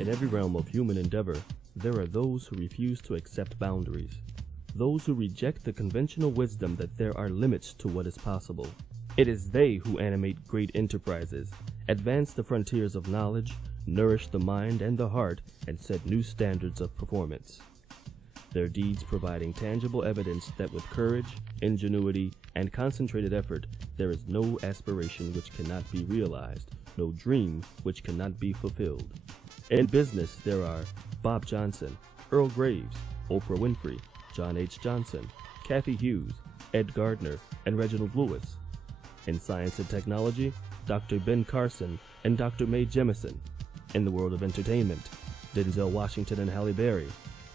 In every realm of human endeavor, there are those who refuse to accept boundaries, those who reject the conventional wisdom that there are limits to what is possible. It is they who animate great enterprises, advance the frontiers of knowledge, nourish the mind and the heart, and set new standards of performance. Their deeds providing tangible evidence that with courage, ingenuity, and concentrated effort, there is no aspiration which cannot be realized, no dream which cannot be fulfilled. In business, there are Bob Johnson, Earl Graves, Oprah Winfrey, John H. Johnson, Kathy Hughes, Ed Gardner, and Reginald Lewis. In science and technology, Dr. Ben Carson and Dr. Mae Jemison. In the world of entertainment, Denzel Washington and Halle Berry,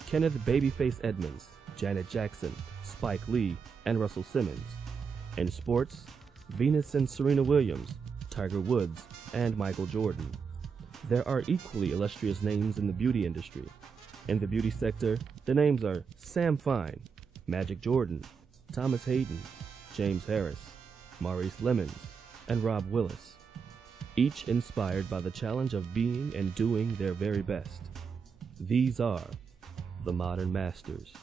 Kenneth Babyface Edmonds, Janet Jackson, Spike Lee, and Russell Simmons. In sports, Venus and Serena Williams, Tiger Woods, and Michael Jordan. There are equally illustrious names in the beauty industry. In the beauty sector, the names are Sam Fine, Magic Jordan, Thomas Hayden, James Harris, Maurice Lemmons, and Rob Willis, each inspired by the challenge of being and doing their very best. These are the modern masters.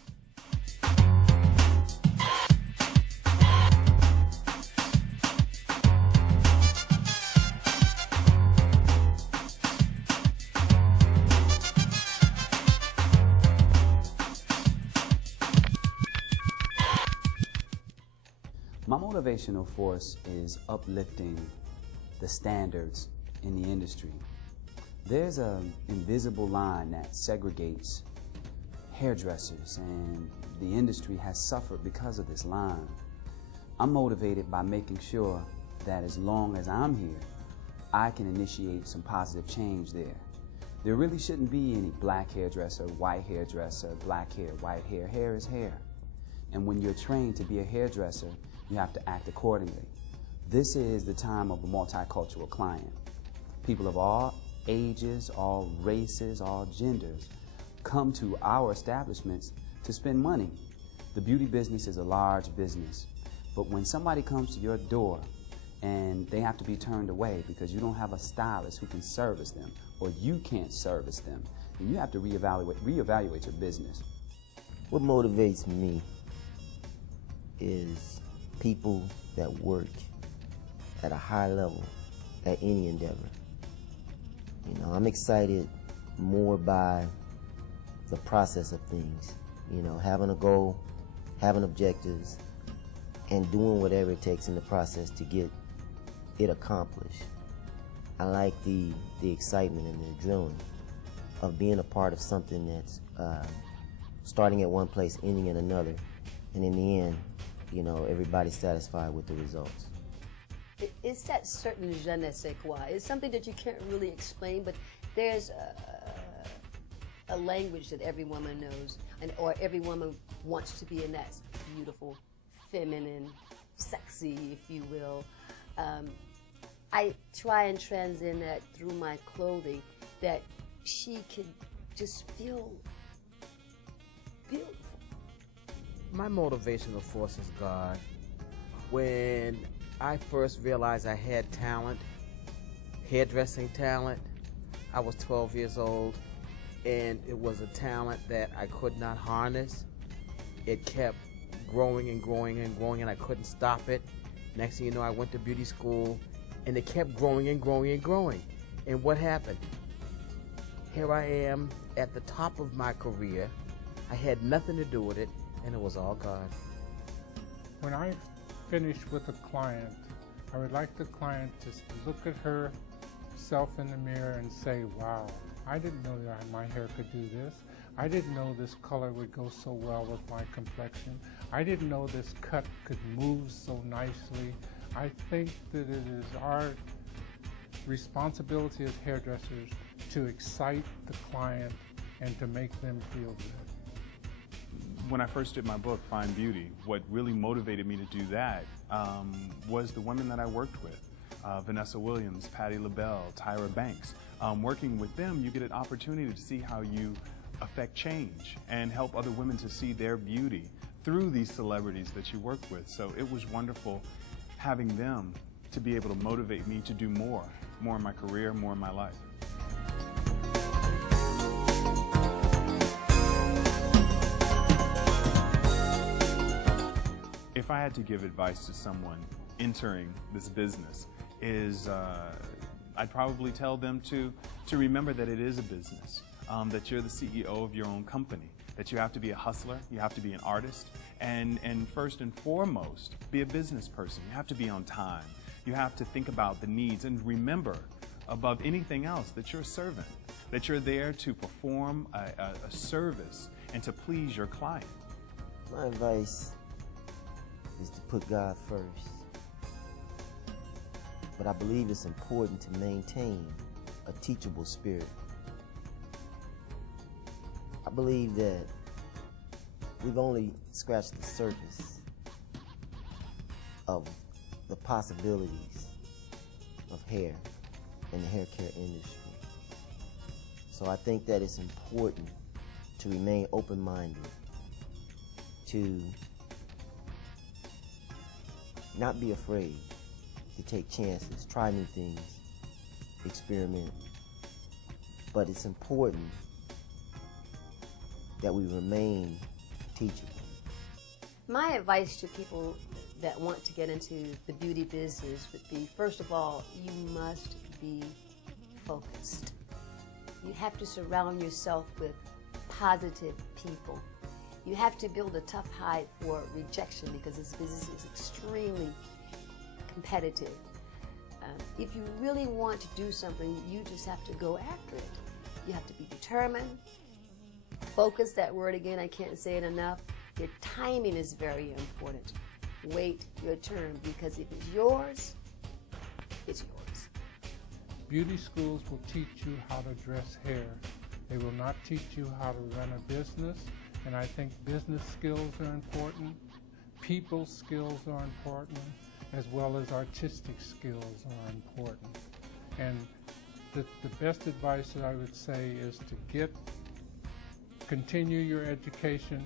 My motivational force is uplifting the standards in the industry. There's an invisible line that segregates hairdressers, and the industry has suffered because of this line. I'm motivated by making sure that as long as I'm here, I can initiate some positive change there. There really shouldn't be any black hairdresser, white hairdresser, black hair, white hair. Hair is hair. And when you're trained to be a hairdresser, you have to act accordingly. This is the time of a multicultural client. People of all ages, all races, all genders come to our establishments to spend money. The beauty business is a large business, but when somebody comes to your door and they have to be turned away because you don't have a stylist who can service them, or you can't service them, then you have to reevaluate your business. What motivates me is people that work at a high level at any endeavor. You know, I'm excited more by the process of things. You know, having a goal, having objectives, and doing whatever it takes in the process to get it accomplished. I like the excitement and the adrenaline of being a part of something that's starting at one place, ending in another, and in the end, you know, everybody's satisfied with the results. It's that certain je ne sais quoi. It's something that you can't really explain, but there's a language that every woman knows, or every woman wants to be, and that's beautiful, feminine, sexy, if you will. I try and transcend that through my clothing, that she could just feel beautiful. My motivational force is God. When I first realized I had talent, hairdressing talent, I was 12 years old, and it was a talent that I could not harness. It kept growing and growing and growing, and I couldn't stop it. Next thing you know, I went to beauty school, and it kept growing and growing and growing. And what happened? Here I am at the top of my career. I had nothing to do with it, and it was all God. When I finish with a client, I would like the client to look at herself in the mirror and say, wow, I didn't know that my hair could do this. I didn't know this color would go so well with my complexion. I didn't know this cut could move so nicely. I think that it is our responsibility as hairdressers to excite the client and to make them feel good. When I first did my book, Fine Beauty, what really motivated me to do that was the women that I worked with. Vanessa Williams, Patti LaBelle, Tyra Banks. Working with them, you get an opportunity to see how you affect change and help other women to see their beauty through these celebrities that you work with. So it was wonderful having them to be able to motivate me to do more in my career, more in my life. if I had to give advice to someone entering this business, is I'd probably tell them to remember that it is a business, that you're the CEO of your own company, that you have to be a hustler, you have to be an artist, and first and foremost, be a business person. You have to be on time. You have to think about the needs, and remember, above anything else, that you're a servant, that you're there to perform a service and to please your client. My advice is to put God first. But I believe it's important to maintain a teachable spirit. I believe that we've only scratched the surface of the possibilities of hair in the hair care industry. So I think that it's important to remain open-minded, to not be afraid to take chances, try new things, experiment. But it's important that we remain teachable. My advice to people that want to get into the beauty business would be, first of all, you must be focused. You have to surround yourself with positive people. You have to build a tough hide for rejection because this business is extremely competitive. If you really want to do something, you just have to go after it. You have to be determined. Focus, that word again, I can't say it enough. Your timing is very important. Wait your turn, because if it's yours, it's yours. Beauty schools will teach you how to dress hair. They will not teach you how to run a business, and I think business skills are important, people skills are important, as well as artistic skills are important. And the best advice that I would say is to continue your education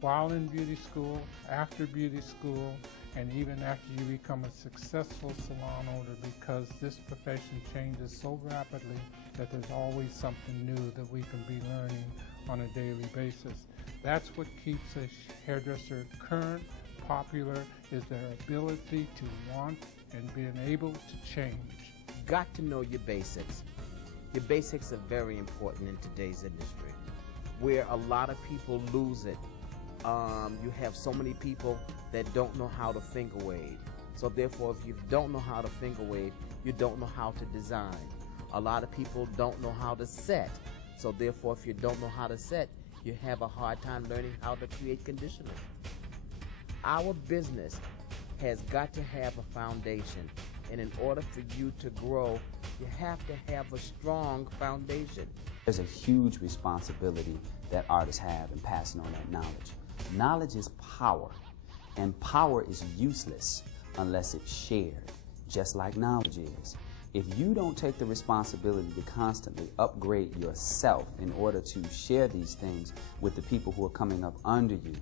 while in beauty school, after beauty school, and even after you become a successful salon owner, because this profession changes so rapidly that there's always something new that we can be learning on a daily basis. That's what keeps a hairdresser current, popular, is their ability to want and being able to change. Got to know your basics. Your basics are very important in today's industry, where a lot of people lose it. You have so many people that don't know how to finger wave. So therefore, if you don't know how to finger wave, you don't know how to design. A lot of people don't know how to set. So therefore, if you don't know how to set, you have a hard time learning how to create conditioners. Our business has got to have a foundation. And in order for you to grow, you have to have a strong foundation. There's a huge responsibility that artists have in passing on that knowledge. Knowledge is power, and power is useless unless it's shared, just like knowledge is. If you don't take the responsibility to constantly upgrade yourself in order to share these things with the people who are coming up under you,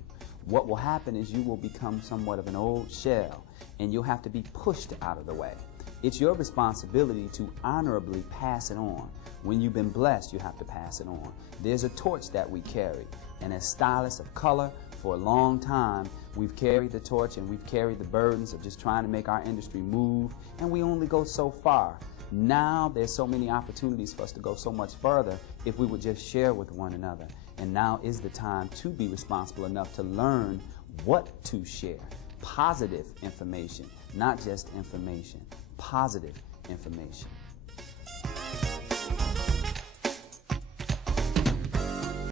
what will happen is you will become somewhat of an old shell, and you'll have to be pushed out of the way. It's your responsibility to honorably pass it on. When you've been blessed, you have to pass it on. There's a torch that we carry, and as stylists of color, for a long time, we've carried the torch and we've carried the burdens of just trying to make our industry move, and we only go so far. Now there's so many opportunities for us to go so much further if we would just share with one another. And now is the time to be responsible enough to learn what to share. Positive information, not just information. Positive information.